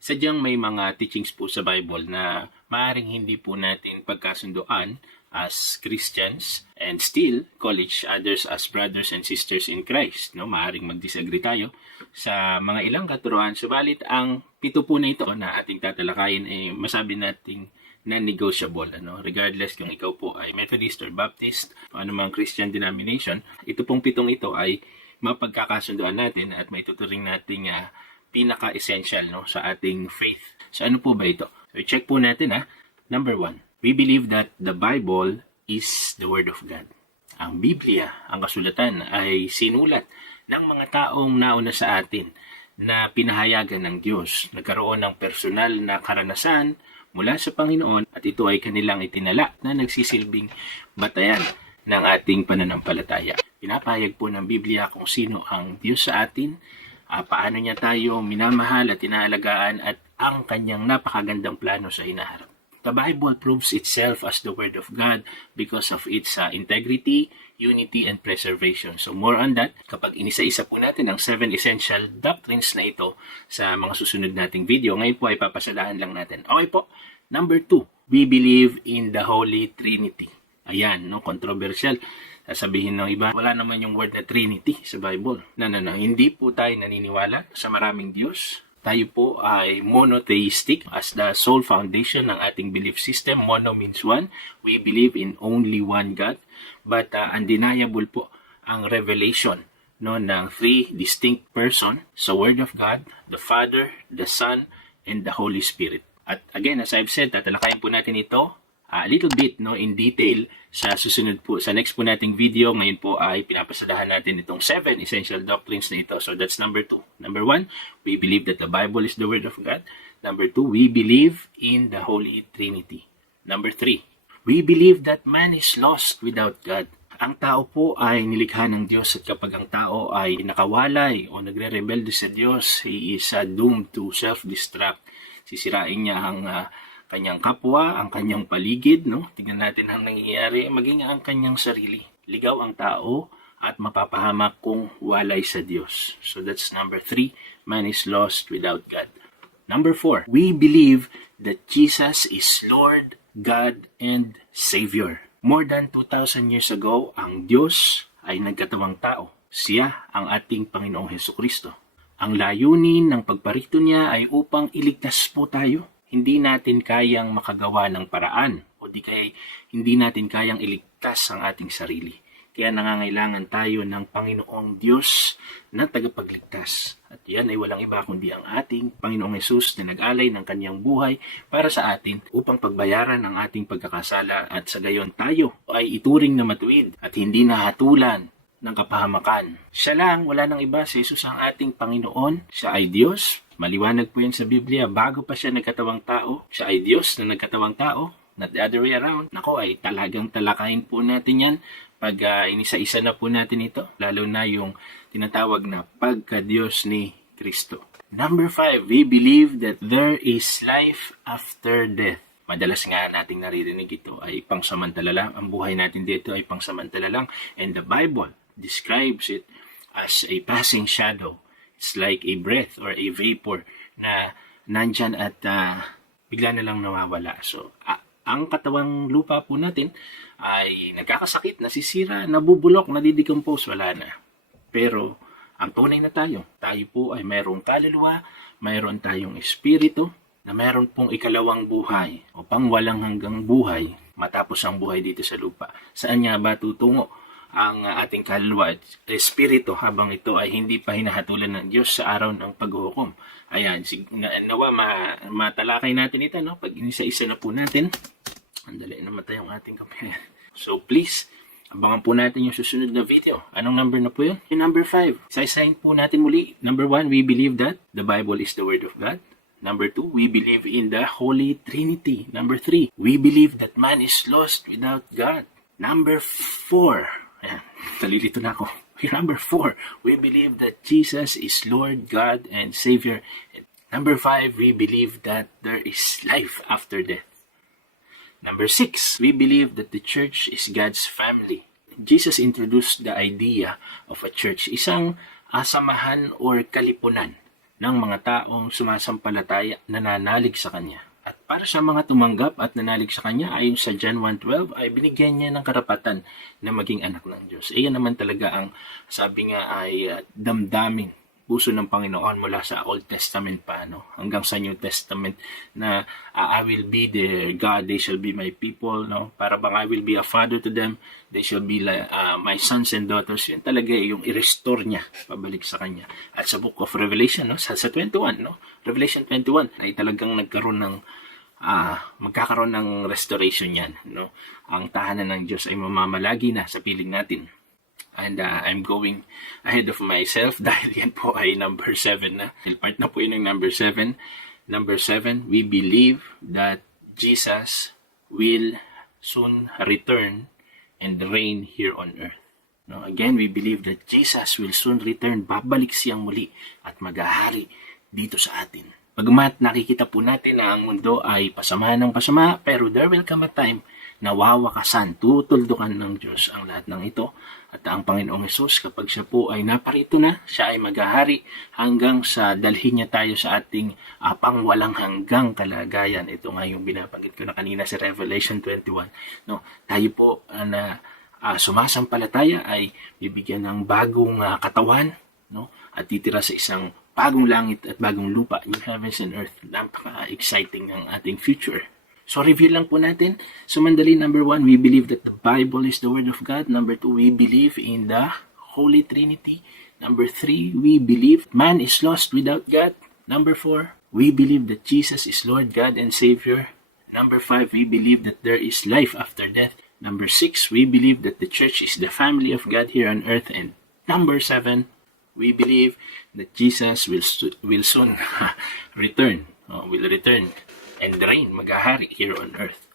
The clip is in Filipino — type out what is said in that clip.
sadyang may mga teachings po sa Bible na maaaring hindi po natin pagkasunduan as Christians and still call each others as brothers and sisters in Christ. No? Maaaring mag-disagree tayo sa mga ilang katuruan. Subalit ang 7 po na ito na ating tatalakayin ay masabi nating non-negotiable. Regardless kung ikaw po ay Methodist or Baptist o anumang Christian denomination, ito pong 7 ito ay mapagkakasunduan natin at maituturing nating pinaka-essential sa ating faith. So ano po ba ito? So check po natin Number 1, we believe that the Bible is the Word of God. Ang Biblia, ang kasulatan ay sinulat ng mga taong nauna sa atin na pinahayagan ng Diyos. Nagkaroon ng personal na karanasan mula sa Panginoon at ito ay kanilang itinala na nagsisilbing batayan ng ating pananampalataya. Pinapahayag po ng Biblia kung sino ang Diyos sa atin, paano niya tayo minamahal at inaalagaan at ang kanyang napakagandang plano sa hinaharap. The Bible proves itself as the Word of God because of its integrity, unity, and preservation. So more on that, kapag inisa-isa po natin ang 7 essential doctrines na ito sa mga susunod nating video. Ngayon po ay papasadahan lang natin. Okay po, number 2, we believe in the Holy Trinity. Ayan, controversial. Sasabihin ng iba, wala naman yung word na Trinity sa Bible. No. Hindi po tayo naniniwala sa maraming Diyos. Tayo po ay monotheistic as the sole foundation ng ating belief system. Mono means one. We believe in only one God. But undeniable po ang revelation ng 3 distinct person sa Word of God, the Father, the Son, and the Holy Spirit. At again, as I've said, tatalakayin po natin ito a little bit in detail sa susunod po, sa next po nating video. Ngayon po ay pinapasadahan natin itong 7 essential doctrines na ito. So that's number 2. Number 1, we believe that the Bible is the Word of God. Number 2, we believe in the Holy Trinity. Number 3, we believe that man is lost without God. Ang tao po ay nilikha ng Diyos at kapag ang tao ay nakawalay o nagre-rebelde sa Diyos, he is doomed to self-destruct. Sisirain niya ang kanyang kapwa, ang kanyang paligid, Tingnan natin ang nangyayari, maging ang kanyang sarili. Ligaw ang tao at mapapahamak kung walay sa Diyos. So that's number 3, man is lost without God. Number 4, we believe that Jesus is Lord, God, and Savior. More than 2,000 years ago, ang Diyos ay nagkatawang tao. Siya ang ating Panginoong Hesukristo. Ang layunin ng pagparito niya ay upang iligtas po tayo. Hindi natin kayang makagawa ng paraan o hindi natin kayang iligtas ang ating sarili. Kaya nangangailangan tayo ng Panginoong Diyos na tagapagligtas. At yan ay walang iba kundi ang ating Panginoong Hesus na nag-alay ng kanyang buhay para sa atin upang pagbayaran ang ating pagkakasala at sa gayon tayo ay ituring na matuwid at hindi nahatulan ng kapahamakan. Siya lang, wala nang iba, si Jesus ang ating Panginoon. Siya ay Diyos. Maliwanag po yan sa Biblia. Bago pa siya nagkatawang tao, siya ay Diyos na nagkatawang tao, not the other way around. Nako, ay talagang talakayin po natin yan pag inisa-isa na po natin ito. Lalo na yung tinatawag na pagka-Diyos ni Kristo. Number 5, we believe that there is life after death. Madalas nga nating naririnig ito ay pangsamantala lang. Ang buhay natin dito ay pangsamantala lang. And the Bible describes it as a passing shadow. It's like a breath or a vapor na nandyan at bigla na lang nawawala. So, ang katawang lupa po natin ay nagkakasakit, nasisira, nabubulok, nadidecompose, wala na. Pero, ang tunay na tayo po ay mayroong kaluluwa, mayroon tayong espiritu, na mayroon pong ikalawang buhay o pangwalang hanggang buhay matapos ang buhay dito sa lupa. Saan nga ba tutungo ang ating kaluluwa at espiritu habang ito ay hindi pa hinahatulan ng Diyos sa araw ng paghuhukom? Ayan, nawa matalakay natin ito, pag inisa-isa na po natin. Andali, namatay ang ating kamay. So please, abangan po natin yung susunod na video. Anong number na po yun? Yung number 5. Isa-isahin po natin muli. Number 1, we believe that the Bible is the Word of God. Number 2, we believe in the Holy Trinity. Number 3, we believe that man is lost without God. Number 4, ayan, nalilito na ako. Number 4, we believe that Jesus is Lord, God, and Savior. And number 5, we believe that there is life after death. Number 6, we believe that the church is God's family. Jesus introduced the idea of a church, isang samahan or kalipunan ng mga taong sumasampalataya, nananalig sa Kanya. At para sa mga tumanggap at nanalig sa Kanya, ayon sa John 1:12, ay binigyan niya ng karapatan na maging anak ng Diyos. Iyan naman talaga ang sabi nga ay damdamin puso ng Panginoon mula sa Old Testament pa, no? Hanggang sa New Testament na I will be their God, they shall be my people, no? Para bang I will be a father to them, they shall be like, my sons and daughters. Yun talaga yung i-restore niya pabalik sa Kanya. At sa Book of Revelation, no? sa 21, no? Revelation 21 ay talagang nagkaroon ng magkakaroon ng restoration yan, no? Ang tahanan ng Diyos ay mamamalagi na sa piling natin. And I'm going ahead of myself dahil yan po ay number 7 na. Part na po yun ng number 7. Number 7, we believe that Jesus will soon return and reign here on earth. No, again, we believe that Jesus will soon return, babalik siyang muli at maghahari dito sa atin. Bagamat nakikita po natin na ang mundo ay pasama ng pasama, pero there will come a time na wawakasan, tutuldukan ng Diyos ang lahat ng ito. At ang Panginoong Hesus, kapag siya po ay naparito na, siya ay maghahari hanggang sa dalhin niya tayo sa ating pangwalang hanggang kalagayan. Ito nga yung binabanggit ko na kanina sa Revelation 21. No, tayo po na sumasampalataya ay bibigyan ng bagong katawan, no, at titira sa isang bagong langit at bagong lupa, new heavens and earth. Napaka-exciting ng ating future. So, review lang po natin. So, mandali, number 1, we believe that the Bible is the Word of God. Number 2, we believe in the Holy Trinity. Number 3, we believe man is lost without God. Number 4, we believe that Jesus is Lord, God, and Savior. Number 5, we believe that there is life after death. Number 6, we believe that the church is the family of God here on earth. And number 7, we believe that Jesus will soon return and reign, maghahari here on earth.